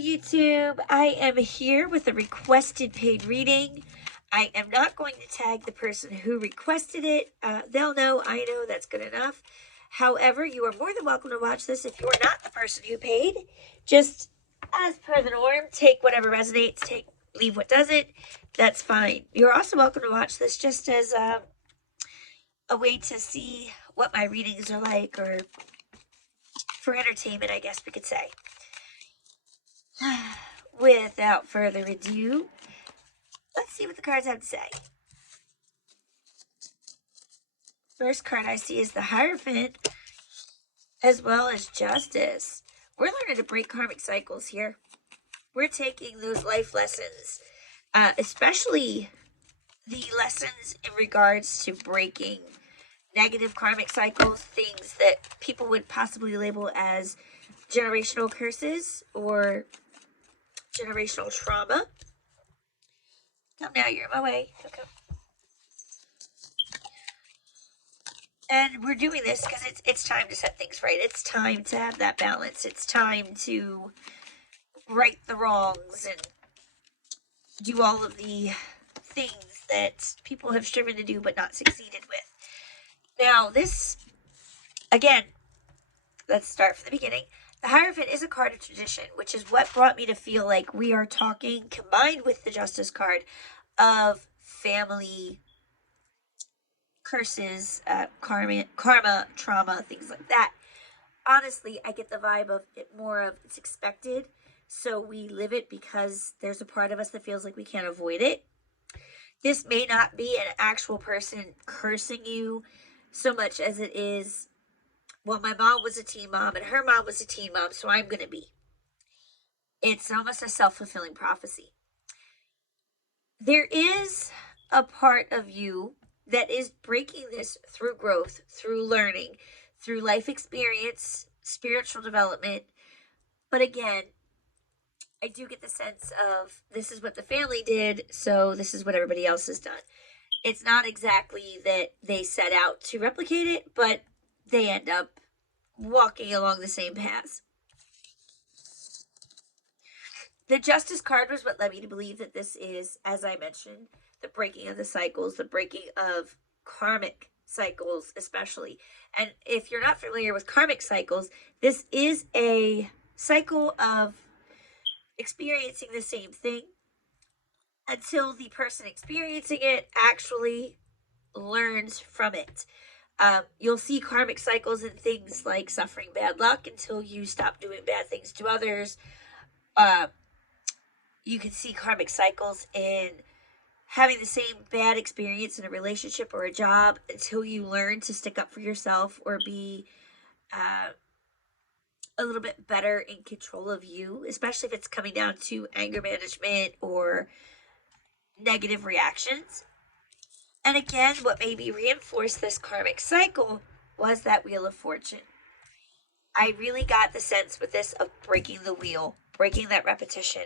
YouTube. I am here with a requested paid reading. I am not going to tag the person who requested it. They'll know, I know, that's good enough. However, you are more than welcome to watch this if you're not the person who paid. Just as per the norm, take whatever resonates, leave what doesn't. That's fine. You're also welcome to watch this just as a way to see what my readings are like, or for entertainment, I guess we could say. Without further ado, let's see what the cards have to say. First card I see is the Hierophant, as well as Justice. We're learning to break karmic cycles here. We're taking those life lessons, especially the lessons in regards to breaking negative karmic cycles, things that people would possibly label as generational curses or generational trauma. Come now, you're in my way. Okay. And we're doing this because it's time to set things right. It's time to have that balance. It's time to right the wrongs and do all of the things that people have striven to do but not succeeded with. Now, this, again, let's start from the beginning. The Hierophant is a card of tradition, which is what brought me to feel like we are talking, combined with the Justice card, of family curses, karma, trauma, things like that. Honestly, I get the vibe of it more of it's expected, so we live it because there's a part of us that feels like we can't avoid it. This may not be an actual person cursing you so much as it is, well, my mom was a teen mom and her mom was a teen mom, so I'm going to be. It's almost a self-fulfilling prophecy. There is a part of you that is breaking this through growth, through learning, through life experience, spiritual development. But again, I do get the sense of this is what the family did, so this is what everybody else has done. It's not exactly that they set out to replicate it, but they end up walking along the same paths. The Justice card was what led me to believe that this is, as I mentioned, the breaking of the cycles, the breaking of karmic cycles especially. And if you're not familiar with karmic cycles, this is a cycle of experiencing the same thing until the person experiencing it actually learns from it. You'll see karmic cycles in things like suffering bad luck until you stop doing bad things to others. You can see karmic cycles in having the same bad experience in a relationship or a job until you learn to stick up for yourself or be a little bit better in control of you, especially if it's coming down to anger management or negative reactions. And again, what made me reinforce this karmic cycle was that Wheel of Fortune. I really got the sense with this of breaking the wheel, breaking that repetition,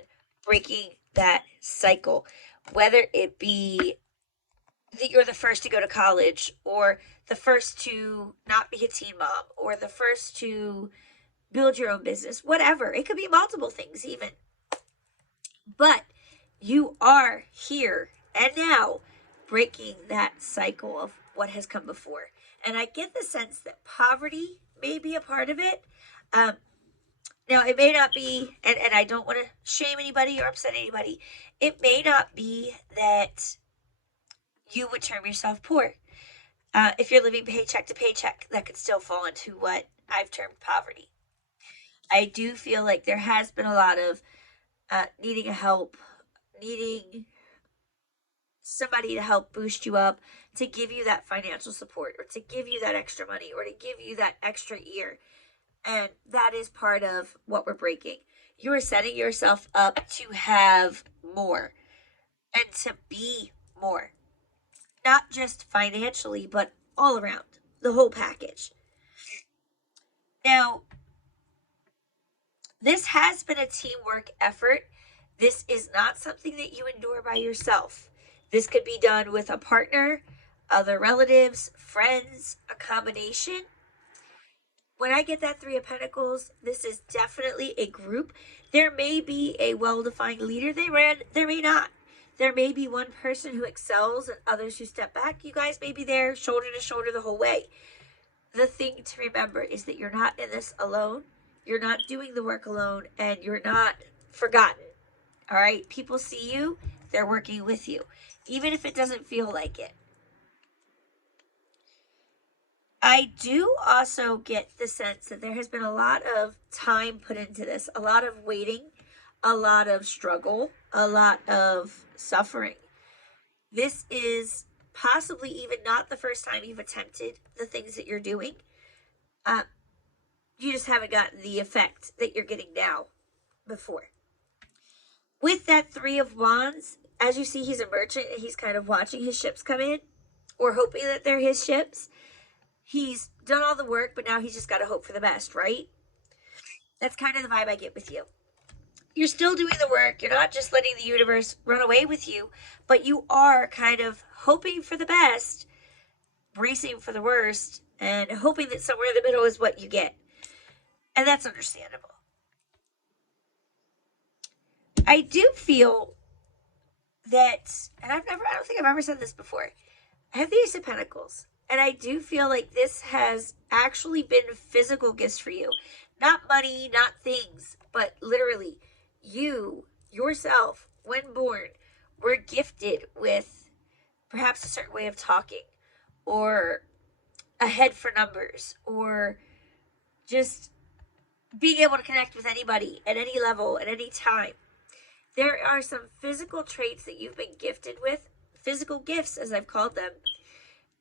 breaking that cycle. Whether it be that you're the first to go to college, or the first to not be a teen mom, or the first to build your own business, whatever. It could be multiple things even. But you are here and now breaking that cycle of what has come before. And I get the sense that poverty may be a part of it. Now, it may not be, and I don't want to shame anybody or upset anybody, it may not be that you would term yourself poor. If you're living paycheck to paycheck, that could still fall into what I've termed poverty. I do feel like there has been a lot of needing help, needing somebody to help boost you up, to give you that financial support, or to give you that extra money, or to give you that extra ear. And that is part of what we're breaking. You are setting yourself up to have more and to be more. Not just financially, but all around. The whole package. Now, this has been a teamwork effort. This is not something that you endure by yourself. This could be done with a partner, other relatives, friends, a combination. When I get that Three of Pentacles, this is definitely a group. There may be a well-defined leader, there may not. There may be one person who excels and others who step back. You guys may be there shoulder to shoulder the whole way. The thing to remember is that you're not in this alone. You're not doing the work alone, and you're not forgotten. All right? People see you. They're working with you, even if it doesn't feel like it. I do also get the sense that there has been a lot of time put into this, a lot of waiting, a lot of struggle, a lot of suffering. This is possibly even not the first time you've attempted the things that you're doing. You just haven't gotten the effect that you're getting now before. With that Three of Wands, as you see, he's a merchant and he's kind of watching his ships come in, or hoping that they're his ships. He's done all the work, but now he's just got to hope for the best, right? That's kind of the vibe I get with you. You're still doing the work. You're not just letting the universe run away with you, but you are kind of hoping for the best, bracing for the worst, and hoping that somewhere in the middle is what you get. And that's understandable. I do feel that, and I don't think I've ever said this before, I have the Ace of Pentacles. And I do feel like this has actually been physical gifts for you. Not money, not things, but literally you, yourself, when born, were gifted with perhaps a certain way of talking, or a head for numbers, or just being able to connect with anybody at any level, at any time. There are some physical traits that you've been gifted with, physical gifts as I've called them,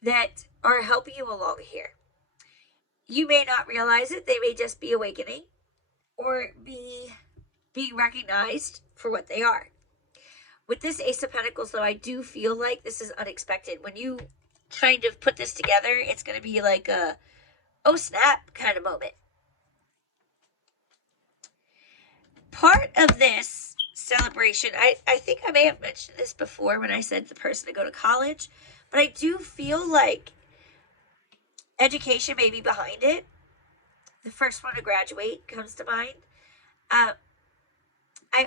that are helping you along here. You may not realize it. They may just be awakening or be being recognized for what they are. With this Ace of Pentacles, though, I do feel like this is unexpected. When you kind of put this together, it's going to be like a, oh snap kind of moment. Part of this celebration, I think I may have mentioned this before when I said the person to go to college, but I do feel like education may be behind it. The first one to graduate comes to mind. I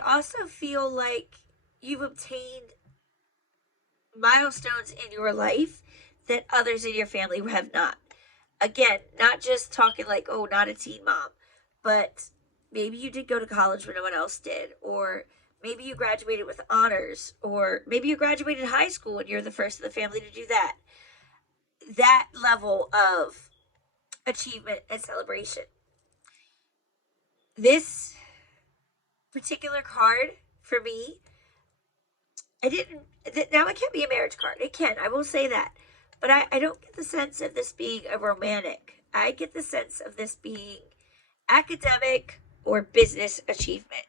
also feel like you've obtained milestones in your life that others in your family have not. Again, not just talking like, oh, not a teen mom, but maybe you did go to college when no one else did, or maybe you graduated with honors, or maybe you graduated high school and you're the first in the family to do that. That level of achievement and celebration. This particular card for me, now it can't be a marriage card. It can, I will say that. But I don't get the sense of this being a romantic. I get the sense of this being academic or business achievement.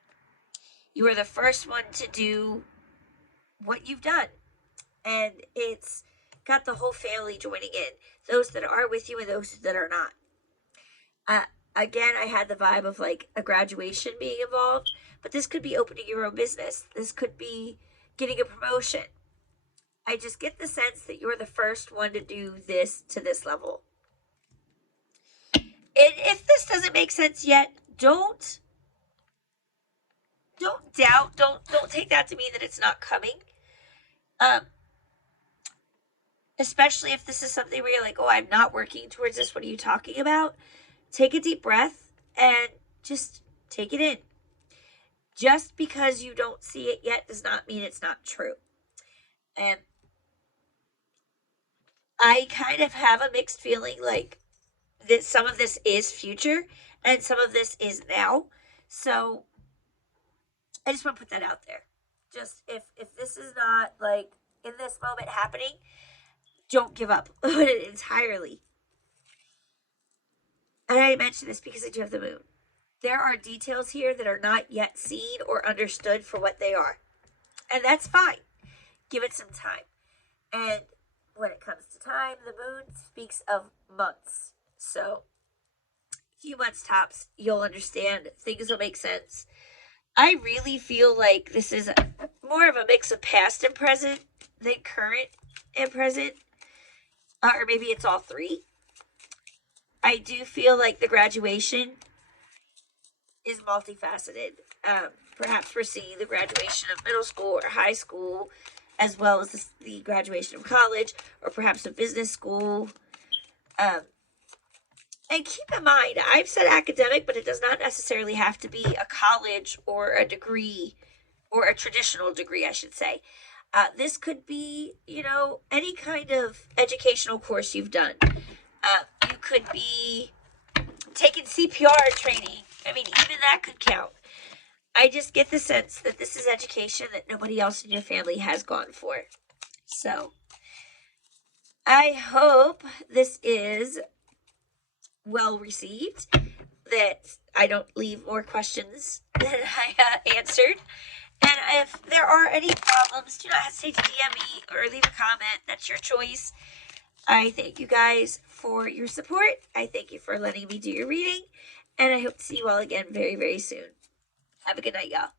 You are the first one to do what you've done. And it's got the whole family joining in. Those that are with you and those that are not. Again, I had the vibe of like a graduation being involved. But this could be opening your own business. This could be getting a promotion. I just get the sense that you're the first one to do this to this level. And if this doesn't make sense yet, don't doubt. Don't take that to mean that it's not coming. Especially if this is something where you're like, oh, I'm not working towards this. What are you talking about? Take a deep breath and just take it in. Just because you don't see it yet does not mean it's not true. And I kind of have a mixed feeling like that some of this is future and some of this is now. So I just want to put that out there. Just if this is not like in this moment happening, don't give up on it entirely. And I mention this because I do have the moon. There are details here that are not yet seen or understood for what they are. And that's fine. Give it some time. And when it comes to time, the moon speaks of months. So, a few months tops, you'll understand. Things will make sense. I really feel like this is more of a mix of past and present than current and present. Or maybe it's all three. I do feel like the graduation is multifaceted. Perhaps we're seeing the graduation of middle school or high school, as well as the graduation of college, or perhaps a business school. And keep in mind, I've said academic, but it does not necessarily have to be a college or a degree, or a traditional degree, I should say. This could be, any kind of educational course you've done. You could be taking CPR training. I mean, even that could count. I just get the sense that this is education that nobody else in your family has gone for. So, I hope this is well received, that I don't leave more questions than I answered. And if there are any problems, do not hesitate to DM me or leave a comment. That's your choice. I thank you guys for your support. I thank you for letting me do your reading. And I hope to see you all again very, very soon. Have a good night, y'all.